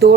2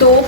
2